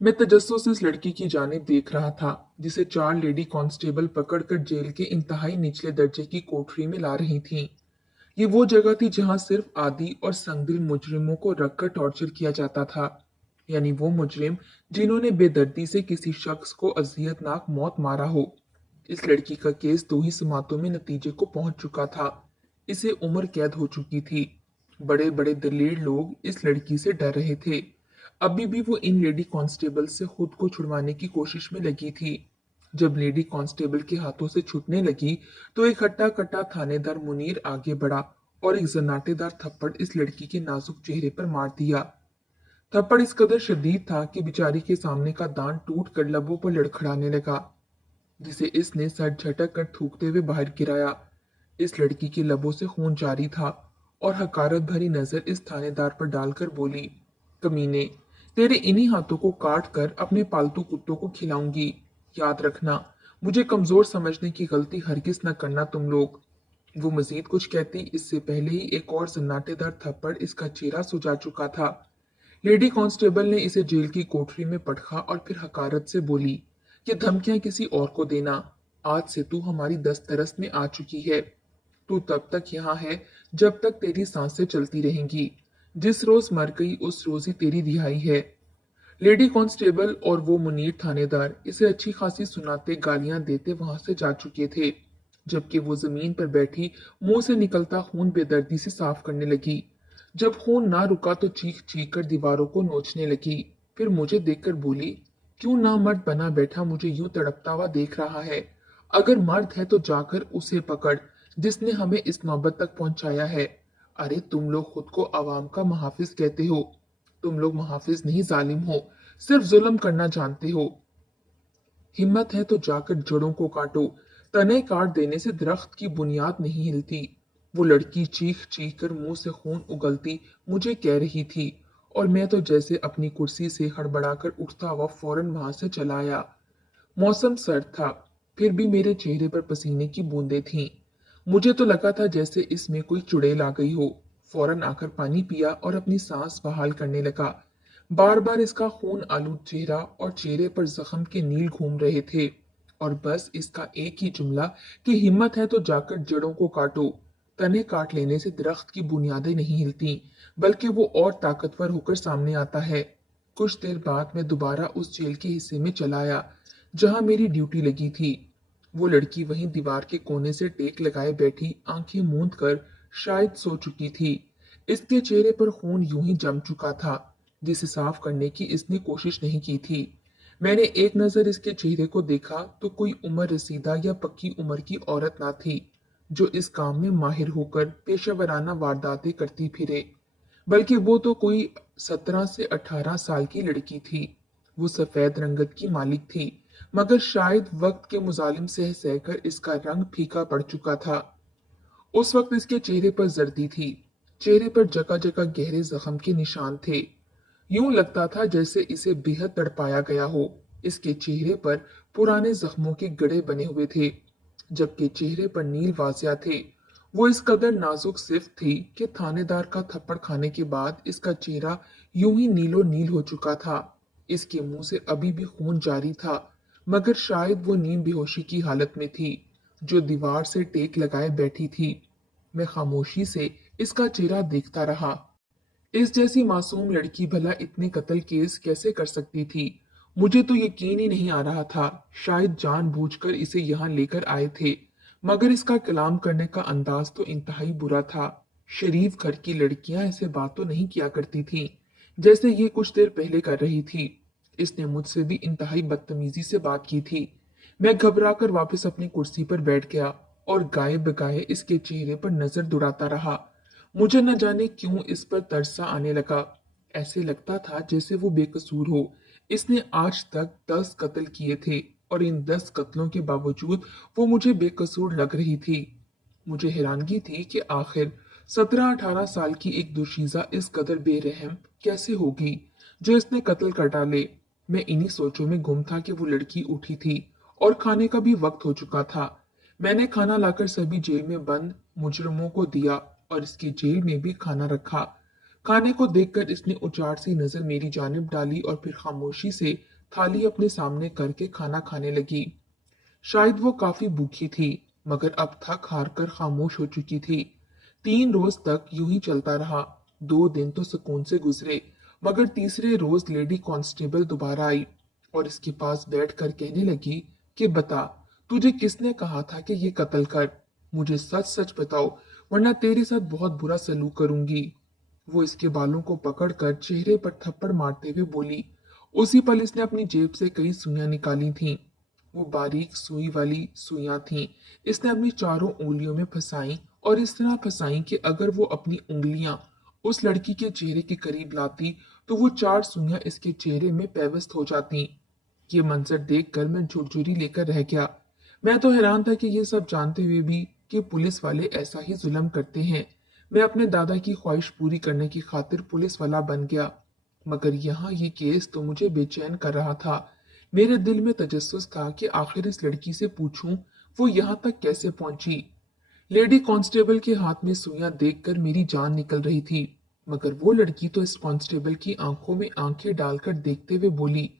मैं तजस्सुस से इस लड़की की जानिब देख रहा था जिसे 4 लेडी कांस्टेबल पकड़कर जेल के इंतहाई निचले दर्जे की कोठरी में ला रही थीं। ये वो जगह थी जहां सिर्फ आदी और संगदिल मुजरिमों को रखकर टॉर्चर किया जाता था। यानी वो मुजरिम जिन्होंने बेदर्दी से किसी शख्स को अजियतनाक मौत मारा हो। इस लड़की का केस 2 ही समातों में नतीजे को पहुंच चुका था। इसे उम्र कैद हो चुकी थी। बड़े बड़े दलेर लोग इस लड़की से डर रहे थे। अभी भी वो इन लेडी कांस्टेबल से खुद को छुड़वाने की कोशिश में लगी थी। जब लेडी कांस्टेबल के हाथों से छूटने लगी तो एक हट्टा कट्टा थानेदार मुनीर आगे बढ़ा और एक जन्नाटेदार थप्पड़ इस लड़की के नाजुक चेहरे पर मार दिया। थप्पड़ इस कदर शदीद था कि बेचारी के सामने का दांत टूट कर लबों पर लड़खड़ाने लगा, जिसे इसने सर झटक कर थूकते हुए बाहर गिराया। इस लड़की के लबों से खून जारी था और हकारत भरी नजर इस थानेदार पर डालकर बोली, कमीने, तेरे इन्हीं हाथों को काट कर अपने पालतू कुत्तों को खिलाऊंगी। याद रखना, मुझे कमजोर समझने की गलती हरगिज न करना तुम लोग। वो मजीद कुछ कहती इससे पहले ही एक और सन्नाटेदार थप्पड़ इसका चेहरा सुजा चुका था। लेडी कांस्टेबल ने इसे जेल की कोठरी में पटका और फिर हकारत से बोली, ये धमकियां किसी और को देना। आज से तू हमारी दस्तरस में आ चुकी है। तू तब तक यहाँ है जब तक तेरी सांसें चलती रहेंगी। जिस रोज मर गई उस रोज ही तेरी रिहाई है। लेडी कांस्टेबल और वो मुनीर थानेदार इसे अच्छी खासी सुनाते गालियां देते वहां से जा चुके थे, जबकि वो जमीन पर बैठी मुंह से निकलता खून बेदर्दी से साफ करने लगी। जब खून ना रुका तो चीख चीख कर दीवारों को नोचने लगी। फिर मुझे देखकर बोली, क्यों ना मर्द बना बैठा मुझे यूं तड़पता हुआ देख रहा है। अगर मर्द है तो जाकर उसे पकड़ जिसने हमें इस नौबत तक पहुंचाया है। अरे तुम लोग खुद को अवाम का मुहाफिज कहते हो। तुम लोग मुहाफिज नहीं जालिम हो, सिर्फ जुल्म करना जानते हो। हिम्मत है तो जाकर जड़ों को काटो। तने काट देने से दरख्त की बुनियाद नहीं हिलती। वो लड़की चीख चीख कर मुंह से खून उगलती मुझे कह रही थी और मैं तो जैसे अपनी कुर्सी से हड़बड़ाकर उठता हुआ फौरन वहां से चला आया। मौसम सर्द था, फिर भी मेरे चेहरे पर पसीने की बूंदें थीं। मुझे तो लगा था जैसे इसमें कोई चुड़ैल आ गई हो। फौरन आकर पानी पिया और अपनी सांस बहाल करने लगा। बार बार इसका खून आलूद चेहरा और चेहरे पर जख्म के नील घूम रहे थे और बस इसका एक ही जुमला कि हिम्मत है तो जाकर जड़ों को काटो। तने काट लेने से दरख्त की बुनियादें नहीं हिलती, बल्कि वो और ताकतवर होकर सामने आता है। कुछ देर बाद मैं दोबारा उस जेल के हिस्से में चला आया जहां मेरी ड्यूटी लगी थी। वो लड़की वहीं दीवार के कोने से टेक लगाए बैठी आंखें मूंद कर शायद सो चुकी थी। इसके चेहरे पर खून यूं ही जम चुका था जिसे साफ करने की इसने कोशिश नहीं की थी। मैंने एक नजर इसके चेहरे को देखा तो कोई उम्र रसीदा या पक्की उम्र की औरत ना थी जो इस काम में माहिर होकर पेशेवराना वारदातें करती फिरे, बल्कि वो तो कोई 17 से 18 साल की लड़की थी। वो सफेद रंगत की मालिक थी, मगर शायद वक्त के मुजालिम सह सहकर इसका रंग फीका पड़ चुका था। उस वक्त इसके चेहरे पर जर्दी थी। चेहरे पर जगह जगह गहरे जख्म के निशान थे। यूं लगता था जैसे इसे बेहद तड़पाया गया हो। इसके चेहरे पर पुराने जख्मों के गड़े बने हुए थे, जबकि चेहरे पर नील वासिया थे। वो इस कदर नाजुक सिफ्त थी कि थानेदार का थप्पड़ खाने के बाद इसका चेहरा यूं ही नीलो नील हो चुका था। इसके मुंह से अभी भी खून जारी था, मगर शायद वो नीम बेहोशी की हालत में थी जो दीवार से टेक लगाए बैठी थी। मैं खामोशी से इसका चेहरा देखता रहा। इस जैसी मासूम लड़की भला इतने कत्ल केस कैसे कर सकती थी? मुझे तो यकीन ही नहीं आ रहा था। शायद जानबूझकर इसे यहाँ लेकर आए थे, मगर इसका कलाम करने का अंदाज तो इंतहाई बुरा था। शरीफ घर की लड़कियां ऐसे बात तो नहीं किया करती थीं, जैसे ये कुछ देर पहले कर रही थी। इसने मुझसे भी इंतहाई बदतमीजी से बात की थी। मैं घबराकर वापस अपनी कुर्सी पर बैठ गया और गाए बगाए इसके चेहरे पर नजर दौड़ाता रहा। मुझे न जाने क्यों इस पर तरसा आने लगा। ऐसे लगता था जैसे वो बेकसूर हो। इसने आज तक 10 कत्ल किए थे और इन 10 कत्लों के बावजूद वो मुझे बेकसूर लग रही थी। मुझे हैरानगी थी कि आखिर 17-18 साल की एक दुशीजा इस कदर बेरहम कैसे होगी जो इसने कत्ल कर डाले। मैं इन्हीं सोचों में गुम था कि वो लड़की उठी थी और खाने का भी वक्त हो चुका था। मैंने खाना लाकर सभी जेल में बंद मुजरिमों को दिया और इसकी जेल में भी खाना रखा। खाने को देखकर इसने उचाट सी नजर मेरी जानिब डाली और फिर खामोशी से थाली अपने सामने करके खाना खाने लगी। शायद वो काफी भूखी थी, मगर अब थक हार कर खामोश हो चुकी थी। 3 रोज तक यूं ही चलता रहा। 2 दिन तो सुकून से गुजरे, मगर तीसरे रोज लेडी कांस्टेबल दोबारा आई और इसके पास बैठकर कहने लगी कि बता, तुझे किसने कहा था कि ये कत्ल कर? मुझे सच सच बताओ, वरना तेरे साथ बहुत बुरा सलूक करूंगी। वो इसके बालों को पकड़कर चेहरे पर थप्पड़ मारते हुए बोली। उसी पल इसने अपनी जेब से कई सुइयां निकाली थीं। वो बारीक सुई वाली सुइयां थीं। इसने अपनी चारों उंगलियों में फंसाई और इस तरह फंसाई कि अगर वो अपनी उंगलियां उस लड़की के चेहरे के करीब लाती तो वो 4 सुइयां इसके चेहरे में पेवस्त हो जाती। ये मंजर देखकर मैं झुरझुरी लेकर रह गया। मैं तो हैरान था कि ये सब जानते हुए भी कि पुलिस वाले ऐसा ही जुल्म करते हैं। मैं अपने दादा की ख्वाहिश पूरी करने की खातिर पुलिस वाला बन गया, मगर यहाँ ये केस तो मुझे बेचैन कर रहा था। मेरे दिल में तजस्सुस था कि आखिर इस लड़की से पूछूं वो यहाँ तक कैसे पहुंची। लेडी कांस्टेबल के हाथ में सुइयां देखकर मेरी जान निकल रही थी, मगर वो लड़की तो इस कांस्टेबल की आंखों में आंखें डालकर देखते हुए बोली,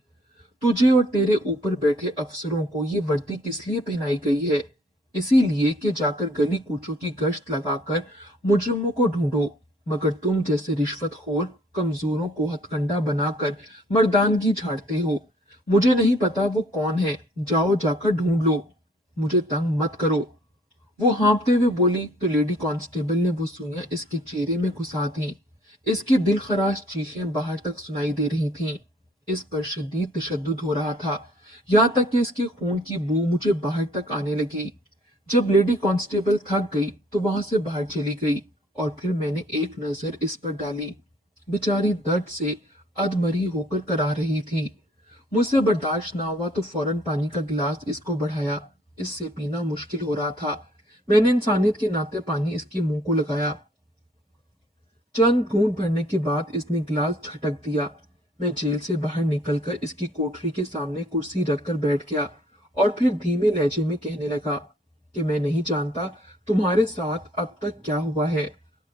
तुझे और तेरे ऊपर बैठे अफसरों को ये वर्दी किस लिए पहनाई गई है? इसीलिए कि जाकर गली कूचों की गश्त लगाकर मुजरिमों को ढूंढो, मगर तुम जैसे रिश्वतखोर कमजोरों को हथकंडा बनाकर मर्दानगी झाड़ते हो। मुझे नहीं पता वो कौन है, जाओ जाकर ढूंढ लो, मुझे तंग मत करो। वो हाँफते हुए बोली तो लेडी कांस्टेबल ने वो सुइयां इसके चेहरे में घुसा दी। इसकी दिलखराश चीखें बाहर तक सुनाई दे रही थीं। इस पर शदीद तशद्दुद हो रहा था, यहाँ तक कि इसके खून की बू मुझे बाहर तक आने लगी। जब लेडी कांस्टेबल थक गई तो वहां से बाहर चली गई और फिर मैंने एक नजर इस पर डाली। बेचारी दर्द से अधमरी होकर करा रही थी। मुझसे बर्दाश्त ना हुआ तो फौरन पानी का गिलास इसको बढ़ाया। इससे पीना मुश्किल हो रहा था। मैंने इंसानियत के नाते पानी इसके मुंह को लगाया। चंद घूंट भरने के बाद इसने गिलास छटक दिया। मैं जेल से बाहर निकलकर इसकी कोठरी के सामने कुर्सी रखकर बैठ गया और फिर धीमे लहजे में कहने लगा कि मैं नहीं जानता तुम्हारे साथ अब तक क्या हुआ है।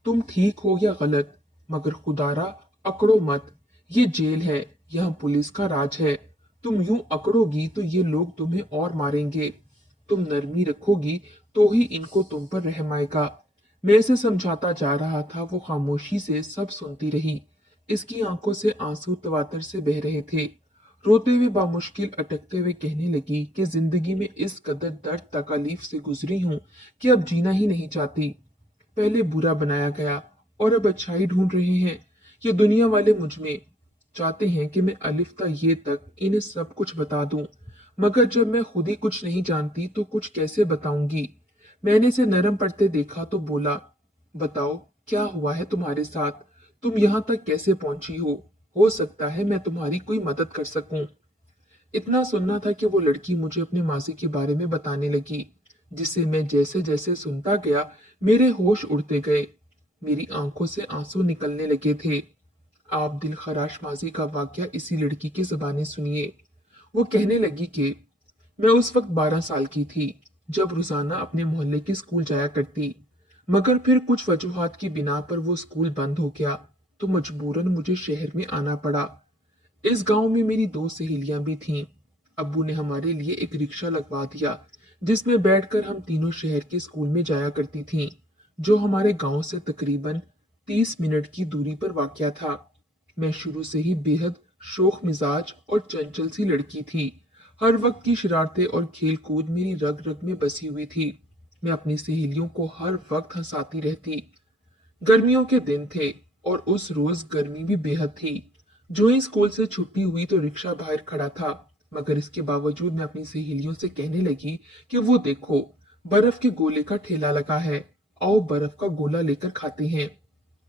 तुम ठीक हो या गलत, मगर खुदारा अकड़ो मत। ये जेल है, यहाँ पुलिस का राज है। तुम यूं अकड़ोगी तो ये लोग तुम्हें और मारेंगे। तुम नरमी रखोगी तो ही इनको तुम पर रहम आएगा। मैं इसे समझाता जा रहा था, वो खामोशी से सब सुनती रही। इसकी आंखों से आंसू तवातर से बह रहे थे। रोते हुए बामुश्किल अटकते हुए कहने लगी कि जिंदगी में इस कदर दर्द तकालीफ से गुजरी हूं कि अब जीना ही नहीं चाहती। पहले बुरा बनाया गया और अब अच्छाई ढूंढ रहे हैं। ये दुनिया वाले मुझ में चाहते हैं कि मैं अलिफ ता ये तक इन्हें सब कुछ बता दूं, मगर जब मैं खुद ही कुछ नहीं जानती तो कुछ कैसे बताऊंगी। मैंने इसे नरम पड़ते देखा तो बोला, बताओ क्या हुआ है तुम्हारे साथ? तुम यहाँ तक कैसे पहुंची हो सकता है मैं तुम्हारी कोई मदद कर सकूं। इतना सुनना था कि वो लड़की मुझे अपने मासी के बारे में बताने लगी, जिससे मैं जैसे जैसे सुनता गया मेरे होश उड़ते गए। मेरी आंखों से आंसू निकलने लगे थे। आप दिल खराश माजी का वाकया इसी लड़की की जबानी सुनिए। वो कहने लगी कि मैं उस वक्त 12 साल की थी, जब रोजाना अपने मोहल्ले के स्कूल जाया करती, मगर फिर कुछ वजूहात की बिना पर वो स्कूल बंद हो गया तो मजबूरन मुझे शहर में आना पड़ा। इस गांव में मेरी 2 सहेलियां भी थीं। अब्बू ने हमारे लिए एक रिक्शा लगवा दिया, जिसमें बैठकर हम तीनों शहर के स्कूल में जाया करती थीं, जो हमारे गांव से तकरीबन 30 मिनट की दूरी पर वाक़या था। मैं शुरू से ही बेहद शोख मिजाज और चंचल सी लड़की थी। हर वक्त की शरारतें और खेल कूद मेरी रग रग में बसी हुई थी। मैं अपनी सहेलियों को हर वक्त हंसाती रहती। गर्मियों के दिन थे और उस रोज गर्मी भी बेहद थी। जो ही स्कूल से छुट्टी हुई तो रिक्शा बाहर खड़ा था, मगर इसके बावजूद मैं अपनी सहेलियों से कहने लगी कि वो देखो, बर्फ के गोले का ठेला लगा है, आओ बर्फ का गोला लेकर खाते हैं।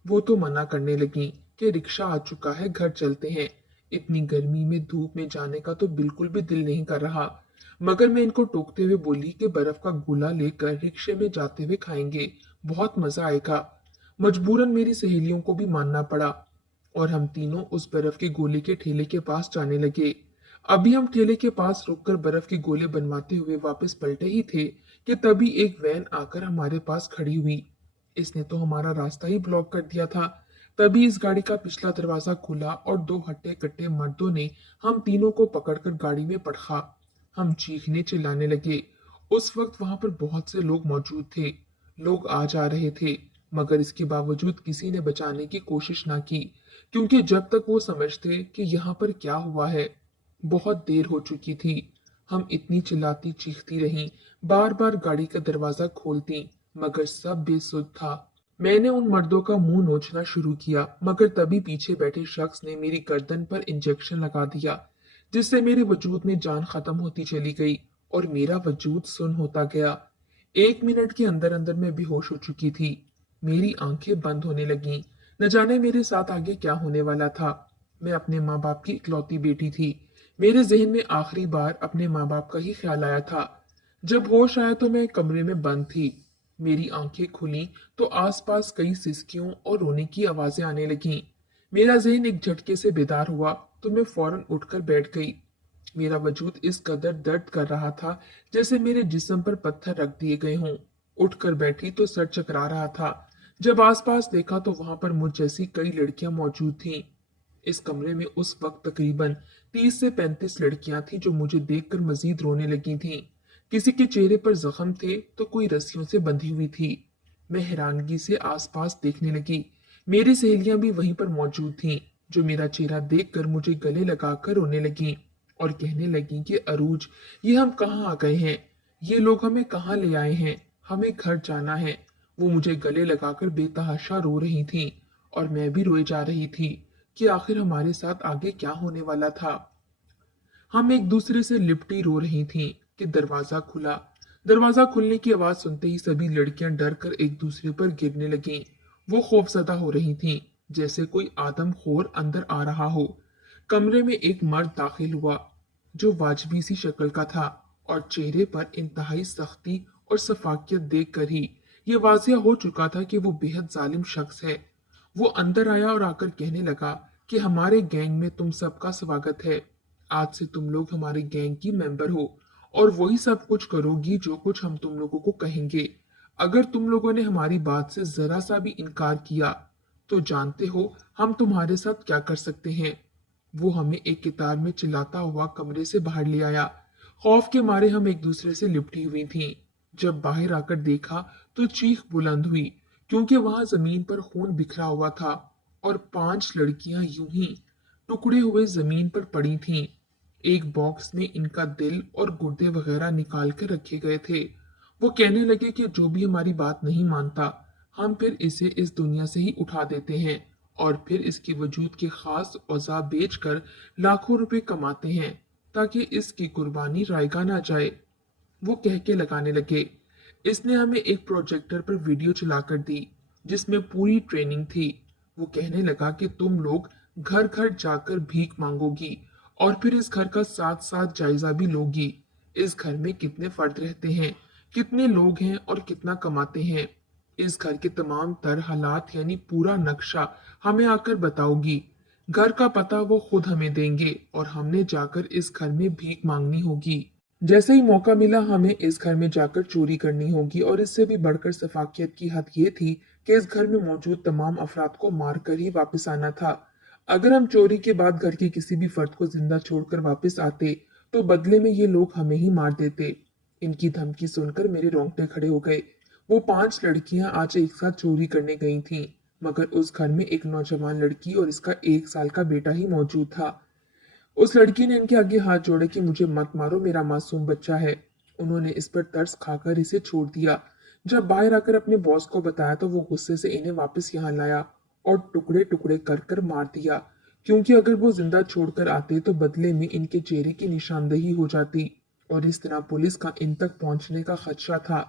वो तो मना करने लगी कि रिक्शा आ चुका है, घर चलते हैं। इतनी गर्मी में धूप में जाने का तो बिल्कुल भी दिल नहीं कर रहा, मगर मैं इनको टोकते हुए बोली कि बर्फ का गोला लेकर रिक्शे में जाते हुए खाएंगे, बहुत मजा आएगा। मजबूरन मेरी सहेलियों को भी मानना पड़ा और हम तीनों उस बर्फ के गोले के ठेले के पास जाने लगे। अभी हम ठेले के पास रुककर बर्फ के गोले बनवाते हुए वापस पलटे ही थे कि तभी एक वैन आकर हमारे पास खड़ी हुई। इसने तो हमारा रास्ता ही ब्लॉक कर दिया था। तभी इस गाड़ी का पिछला दरवाजा खुला और दो हट्टे कट्टे मर्दों ने हम तीनों को पकड़कर गाड़ी में पटका। हम चीखने चिल्लाने लगे। उस वक्त वहां पर बहुत से लोग मौजूद थे। लोग आ जा रहे थे, मगर इसके बावजूद किसी ने बचाने की कोशिश ना की, क्योंकि जब तक वो समझते कि यहाँ पर क्या हुआ है, बहुत देर हो चुकी थी। हम इतनी चिल्लाती चीखती रहीं, बार बार गाड़ी का दरवाजा खोलती, मगर सब बेसुध था। मैंने उन मर्दों का मुंह नोचना शुरू किया, मगर तभी पीछे बैठे शख्स ने मेरी गर्दन पर इंजेक्शन लगा दिया, जिससे मेरे वजूद में जान खत्म होती चली गई और मेरा वजूद सुन्न होता गया। 1 मिनट के अंदर अंदर मैं बेहोश हो चुकी थी। मेरी आंखें बंद होने लगीं। न जाने मेरे साथ आगे क्या होने वाला था। मैं अपने माँ बाप की इकलौती बेटी थी। मेरे जहन में आखिरी बार अपने माँ बाप का ही ख्याल आया था। जब होश आया तो मैं कमरे में बंद थी। मेरी आंखें खुली तो आसपास कई सिसकियों और रोने की आवाजें आने लगीं। मेरा जहन एक झटके से बेदार हुआ तो मैं फौरन उठकर बैठ गई। मेरा वजूद इस कदर दर्द कर रहा था जैसे मेरे जिस्म पर पत्थर रख दिए गए हों। उठकर बैठी तो सर चकरा रहा था। जब आसपास देखा तो वहां पर मुझ जैसी कई लड़कियां मौजूद थीं। इस कमरे में उस वक्त तकरीबन 30 से 35 लड़कियां थीं जो मुझे देखकर मजीद रोने लगी थीं। किसी के चेहरे पर जख्म थे तो कोई रस्सियों से बंधी हुई थी। मैं हैरानगी से आसपास देखने लगी। मेरी सहेलियां भी वहीं पर मौजूद थीं, जो मेरा चेहरा देखकर मुझे गले लगाकर रोने लगीं और कहने लगी कि अरूज, ये हम कहाँ आ गए हैं? ये लोग हमें कहाँ ले आए हैं? हमें घर जाना है। वो मुझे गले लगाकर बेतहाशा रो रही थीं और मैं भी रोए जा रही थी कि आखिर हमारे साथ आगे क्या होने वाला था। हम एक दूसरे से लिपटी रो रही थीं कि दरवाजा खुला। दरवाजा खुलने की आवाज सुनते ही सभी लड़कियां डर कर एक दूसरे पर गिरने लगीं। वो खौफजदा हो रही थीं, जैसे कोई आदमखोर अंदर आ रहा हो। कमरे में एक मर्द दाखिल हुआ, जो वाजबी सी शक्ल का था और चेहरे पर इंतहाई सख्ती और सफाकियत देखकर ही ये वाजिया हो चुका था कि वो बेहद जालिम शख्स है। वो अंदर आया और आकर कहने लगा कि हमारे गैंग में तुम सबका स्वागत है। आज से तुम लोग हमारे गैंग की मेंबर हो और वही सब कुछ करोगी जो कुछ हम तुम लोगों को कहेंगे। अगर तुम लोगों ने हमारी बात से जरा सा भी इनकार किया तो जानते हो हम तुम्हारे साथ क्या कर सकते हैं। वो हमें एक कितार में चिल्लाता हुआ कमरे से बाहर ले आया। खौफ के मारे हम एक दूसरे से लिपटी हुई थीं। जब बाहर आकर देखा तो चीख बुलंद हुई, क्योंकि वहां जमीन पर खून बिखरा हुआ था और 5 लड़कियां यूं ही टुकड़े हुए जमीन पर पड़ी थीं। एक बॉक्स में इनका दिल और गुर्दे वगैरह निकाल कर रखे गए थे। वो कहने लगे कि जो भी हमारी बात नहीं मानता, हम फिर इसे इस दुनिया से ही उठा देते हैं और फिर इसके वजूद के खास औज़ा बेचकर लाखों रुपए कमाते हैं, ताकि इसकी कुर्बानी रायगा ना जाए। वो कह के लगाने लगे। इसने हमें एक प्रोजेक्टर पर वीडियो चलाकर दी, जिसमें पूरी ट्रेनिंग थी। वो कहने लगा कि तुम लोग घर घर जाकर भीख मांगोगी और फिर इस घर का साथ साथ जायजा भी लोगी। इस घर में कितने फर्द रहते हैं, कितने लोग हैं और कितना कमाते हैं। इस घर के तमाम तर हालात यानी पूरा नक्शा हमें आकर बताओगी। घर का पता वो खुद हमें देंगे और हमने जाकर इस घर में भीख मांगनी होगी। जैसे ही मौका मिला हमें इस घर में जाकर चोरी करनी होगी और इससे भी बढ़कर सफाकियत की हद ये थी कि इस घर में मौजूद तमाम अफराद को मारकर ही वापस आना था। अगर हम चोरी के बाद घर के किसी भी फर्द को जिंदा छोड़कर वापस आते तो बदले में ये लोग हमें ही मार देते। इनकी धमकी सुनकर मेरे रोंगटे खड़े हो गए। वो 5 लड़कियां आज एक साथ चोरी करने गई थीं, मगर उस घर में एक नौजवान लड़की और इसका 1 साल का बेटा ही मौजूद था। उस लड़की ने इनके आगे हाथ जोड़े कि मुझे मत मारो, मेरा मासूम बच्चा है। उन्होंने इस पर तरस खाकर इसे छोड़ दिया। जब बाहर आकर अपने बॉस को बताया तो वो गुस्से से इन्हें वापस यहाँ लाया और टुकड़े टुकड़े कर कर मार दिया, क्योंकि अगर वो जिंदा छोड़कर आते तो बदले में इनके चेहरे की निशानदेही हो जाती और इस तरह पुलिस का इन तक पहुंचने का खदशा था।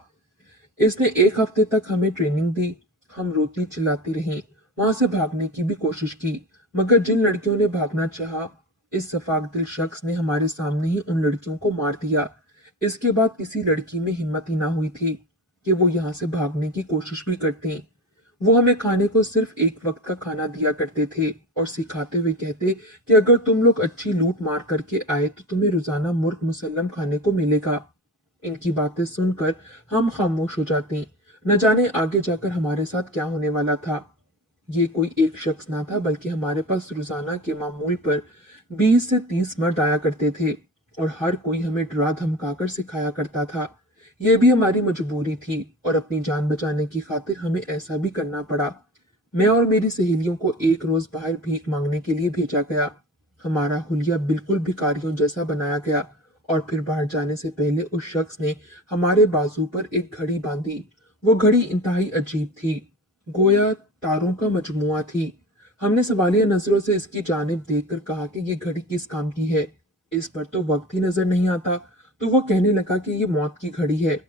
इसने 1 हफ्ते तक हमें ट्रेनिंग दी। हम रोती चिल्लाती रहीं, वहां से भागने की भी कोशिश की, मगर जिन लड़कियों ने भागना चाहा, इस सफाक दिल शख्स ने हमारे सामने ही उन लड़कियों को मार दिया। इसके बाद किसी लड़की में हिम्मत ही ना हुई थी कि वो यहाँ से भागने की कोशिश भी करती। वो हमें खाने को सिर्फ एक वक्त का खाना दिया करते थे और सिखाते हुए कहते कि अगर तुम लोग अच्छी लूट मार करके आए तो तुम्हें रोजाना मुर्ग मुसल्लम खाने को मिलेगा। इनकी बातें सुनकर हम खामोश हो जाती। न जाने आगे जाकर हमारे साथ क्या होने वाला था। ये कोई एक शख्स ना था, बल्कि हमारे पास रोजाना के मामूल पर 20 से 30 मर्द आया करते थे और हर कोई हमें डरा धमकाकर सिखाया करता था। यह भी हमारी मजबूरी थी और अपनी जान बचाने की खातिर हमें ऐसा भी करना पड़ा। मैं और मेरी सहेलियों को एक रोज बाहर भीख मांगने के लिए भेजा गया। हमारा हुलिया बिल्कुल भिखारियों जैसा बनाया गया और फिर बाहर जाने से पहले उस शख्स ने हमारे बाजू पर एक घड़ी बांधी। वो घड़ी इंतहाई अजीब थी, गोया तारों का मजमुआ थी। हमने सवालिया नजरों से इसकी जानिब देखकर कहा कि ये घड़ी किस काम की है, इस पर तो वक्त ही नजर नहीं आता। तो वो कहने लगा कि ये मौत की घड़ी है।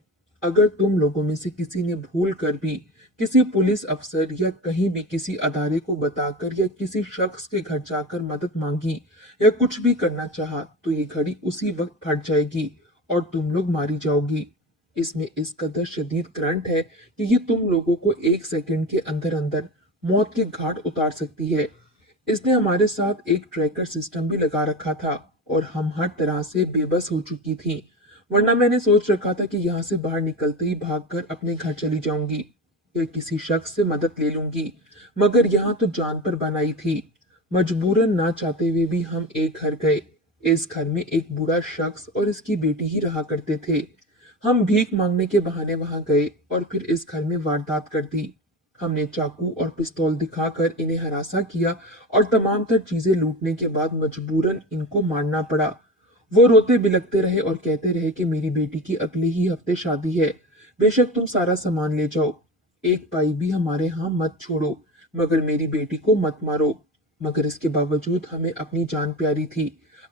अगर तुम लोगों में से किसी ने भूल कर भी किसी पुलिस अफसर या कहीं भी किसी अदारे को बताकर या किसी शख्स के घर जाकर मदद मांगी या कुछ भी करना चाहा, तो ये घड़ी उसी वक्त फट जाएगी और तुम लोग मारी जाओगी। इसमें इस कदर शदीद करंट है कि ये तुम लोगों को 1 सेकंड के अंदर अंदर मौत के घाट उतार सकती है। इसने हमारे साथ एक ट्रैकर सिस्टम भी लगा रखा था और हम हर तरह से बेबस हो चुकी थी। वरना मैंने सोच रखा था कि यहाँ से बाहर निकलते ही भागकर अपने घर चली जाऊंगी या किसी शख्स से मदद ले लूंगी, मगर यहाँ तो जान पर बनाई थी। मजबूरन ना चाहते हुए भी हम एक घर गए। इस घर में एक बूढ़ा शख्स और इसकी बेटी ही रहा करते थे। हम भीख मांगने के बहाने वहां गए और फिर इस घर में वारदात कर दी। हमने चाकू और पिस्तौल दिखाकर इन्हें हरासा किया और तमाम तर चीजें लूटने के बाद मजबूरन इनको मारना पड़ा। वो रोते बिलखते रहे और कहते रहे कि मेरी बेटी की अगले ही हफ्ते शादी है, बेशक तुम सारा सामान ले जाओ, एक पाई भी हमारे यहाँ मत छोड़ो, मगर मेरी बेटी को मत मारो। मगर इसके बावजूद हमें अपनी जान प्यारी थी।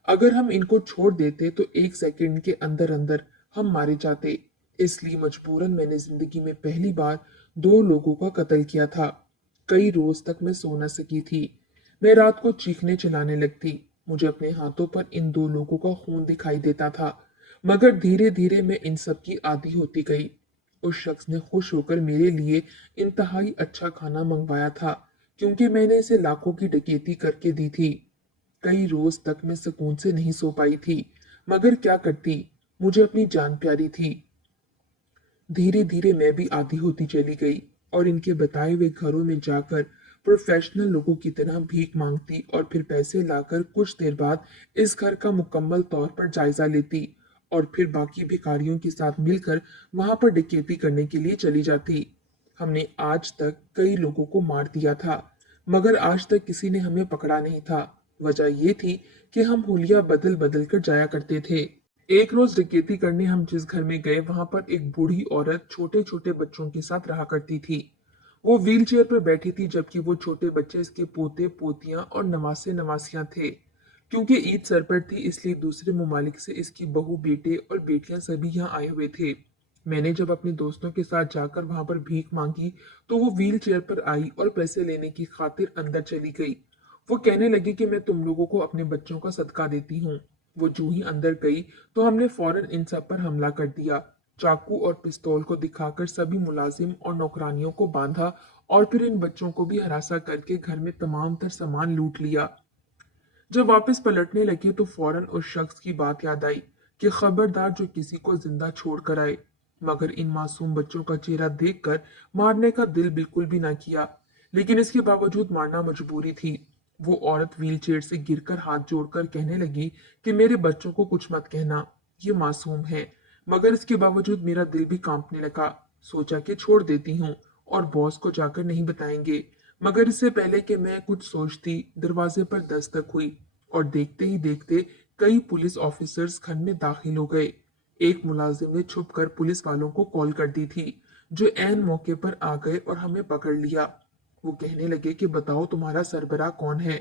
अगर हम इनको छोड़ देते तो 1 सेकंड के अंदर अंदर हम मारे जाते। इसलिए मजबूरन मैंने जिंदगी में पहली बार 2 लोगों का कत्ल किया था। कई रोज तक मैं सो न सकी थी। मैं रात को चीखने चिल्लाने लगती। मुझे अपने हाथों पर इन 2 लोगों का खून दिखाई देता था, मगर धीरे धीरे मैं इन सब की आदी होती गई। उस शख्स ने खुश होकर मेरे लिए इंतहाई अच्छा खाना मंगवाया था, क्योंकि मैंने इसे लाखों की डकैती करके दी थी। कई रोज तक मैं सुकून से नहीं सो पाई थी, मगर क्या करती, मुझे अपनी जान प्यारी थी। धीरे धीरे मैं भी आदी होती चली गई और इनके बताए हुए घरों में जाकर प्रोफेशनल लोगों की तरह भीख मांगती और फिर पैसे लाकर कुछ देर बाद इस घर का मुकम्मल तौर पर जायजा लेती और फिर बाकी भिखारियों के साथ मिलकर वहां पर डकैती करने के लिए चली जाती। हमने आज तक कई लोगों को मार दिया था, मगर आज तक किसी ने हमें पकड़ा नहीं था। वजह ये थी कि हम हुलिया बदल बदल कर जाया करते थे। एक रोज डकैती करने हम जिस घर में गए, वहां पर एक बूढ़ी औरत छोटे छोटे बच्चों के साथ रहा करती थी। वो व्हील चेयर पर बैठी थी, जबकि वो छोटे बच्चे इसके पोते पोतियां और नवासे नवासियां थे। क्योंकि ईद सर पर थी, इसलिए दूसरे ममालिक से इसकी बहू बेटे और बेटियां सभी यहाँ आए हुए थे। मैंने जब अपने दोस्तों के साथ जाकर वहां पर भीख मांगी, तो वो व्हील चेयर पर आई और पैसे लेने की खातिर अंदर चली गई। वो कहने लगी कि मैं तुम लोगों को अपने बच्चों का सदका देती हूँ। वो जूं ही अंदर गई तो हमने फौरन इन सब पर हमला कर दिया। चाकू और पिस्तौल को दिखाकर सभी मुलाजिम और नौकरानियों को बांधा और फिर इन बच्चों को भी हरासा करके घर में तमाम तर सामान लूट लिया। जब वापस पलटने लगे तो फौरन उस शख्स की बात याद आई कि खबरदार जो किसी को जिंदा छोड़ कर आए। मगर इन मासूम बच्चों का चेहरा देखकर मारने का दिल बिल्कुल भी ना किया, लेकिन इसके बावजूद मारना मजबूरी थी। वो औरत व्हील चेयर से गिरकर हाथ जोड़कर कहने लगी कि मेरे बच्चों को कुछ मत कहना, ये मासूम है। मगर इसके बावजूद मेरा दिल भी कांपने लगा। सोचा कि छोड़ देती हूँ और बॉस को जाकर नहीं बताएंगे। मगर इससे पहले कि मैं कुछ सोचती, दरवाजे पर दस्तक हुई और देखते ही देखते कई पुलिस ऑफिसर्स घर में दाखिल हो गए। एक मुलाजिम ने छुपकर पुलिस वालों को कॉल कर दी थी, जो ऐन मौके पर आ गए और हमें पकड़ लिया। वो कहने लगे कि बताओ तुम्हारा सरबराह कौन है,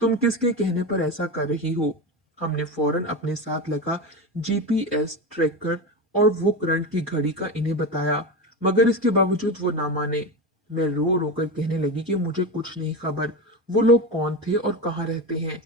तुम किसके कहने पर ऐसा कर रही हो। हमने फौरन अपने साथ लगा जीपीएस ट्रैकर और वो करंट की घड़ी का इन्हें बताया, मगर इसके बावजूद वो ना माने। मैं रो रो कर कहने लगी कि मुझे कुछ नहीं खबर, वो लोग कौन थे और कहाँ रहते हैं।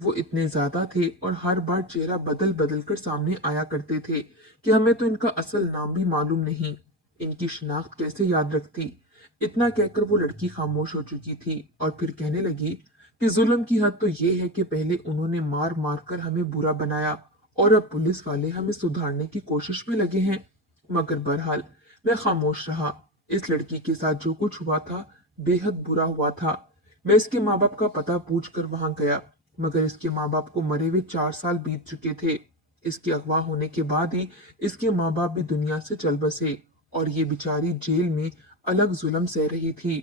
वो इतने ज्यादा थे और हर बार चेहरा बदल बदल कर सामने आया करते थे कि हमें तो इनका असल नाम भी मालूम नहीं। इनकी शिनाख्त कैसे याद रखती। इतना कहकर वो लड़की खामोश हो चुकी थी और फिर कहने लगी कि जुल्म की हद तो ये है कि पहले उन्होंने मार मार कर हमें बुरा बनाया और अब पुलिस वाले हमें सुधारने की कोशिश में लगे हैं। मगर बहरहाल मैं खामोश रहा। इस लड़की के साथ जो कुछ हुआ था बेहद बुरा हुआ था। मैं इसके माँ बाप का पता पूछकर वहां गया, मगर इसके माँ बाप को मरे हुए 4 साल बीत चुके थे। इसके अगवा होने के बाद ही इसके माँ बाप भी दुनिया से चल बसे और ये बेचारी जेल में अलग जुल्म सह रही थी।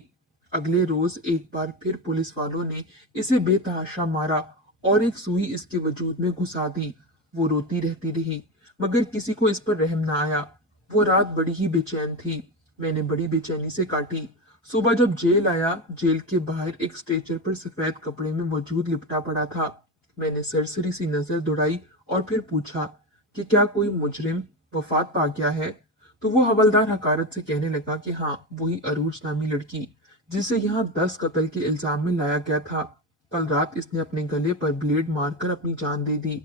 अगले रोज एक बार फिर पुलिस वालों ने इसे बेतहाशा मारा और एक सुई इसके वजूद में घुसा दी। वो रोती रहती रही, मगर किसी को इस पर रहम ना आया। वो रात बड़ी ही बेचैन थी। मैंने बड़ी बेचैनी से काटी। सुबह जब जेल आया, जेल के बाहर एक स्ट्रेचर पर सफेद कपड़े में वजूद लिपटा पड़ा था। मैंने सरसरी सी नजर दौड़ाई और फिर पूछा कि क्या कोई मुजरिम वफात पा गया है। तो वो हवलदार हकारत से कहने लगा कि हाँ, वही अरूज नामी लड़की जिसे यहाँ 10 कत्ल के इल्जाम में लाया गया था। कल रात इसने अपने गले पर ब्लेड मारकर अपनी जान दे दी।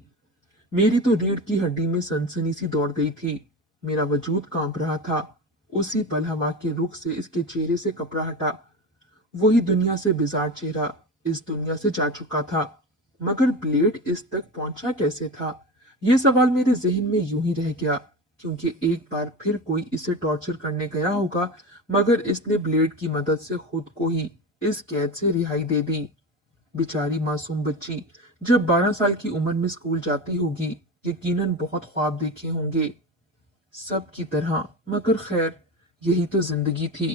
मेरी तो रीढ़ की हड्डी में सनसनी सी दौड़ गई थी। मेरा वजूद कांप रहा था। उसी पल हवा के रुख से इसके चेहरे से कपड़ा हटा। वही दुनिया से बेजार चेहरा इस दुनिया से जा चुका था। मगर ब्लेड इस तक पहुंचा कैसे था? ये सवाल मेरे जहन में यूं ही रह गया, क्योंकि एक बार फिर कोई इसे टॉर्चर करने गया होगा, मगर इसने ब्लेड की मदद से खुद को ही इस कैद से रिहाई दे दी। बेचारी मासूम बच्ची जब 12 साल की उम्र में स्कूल जाती होगी, यकीनन बहुत ख्वाब देखे होंगे सब की तरह, मगर खैर, यही तो जिंदगी थी।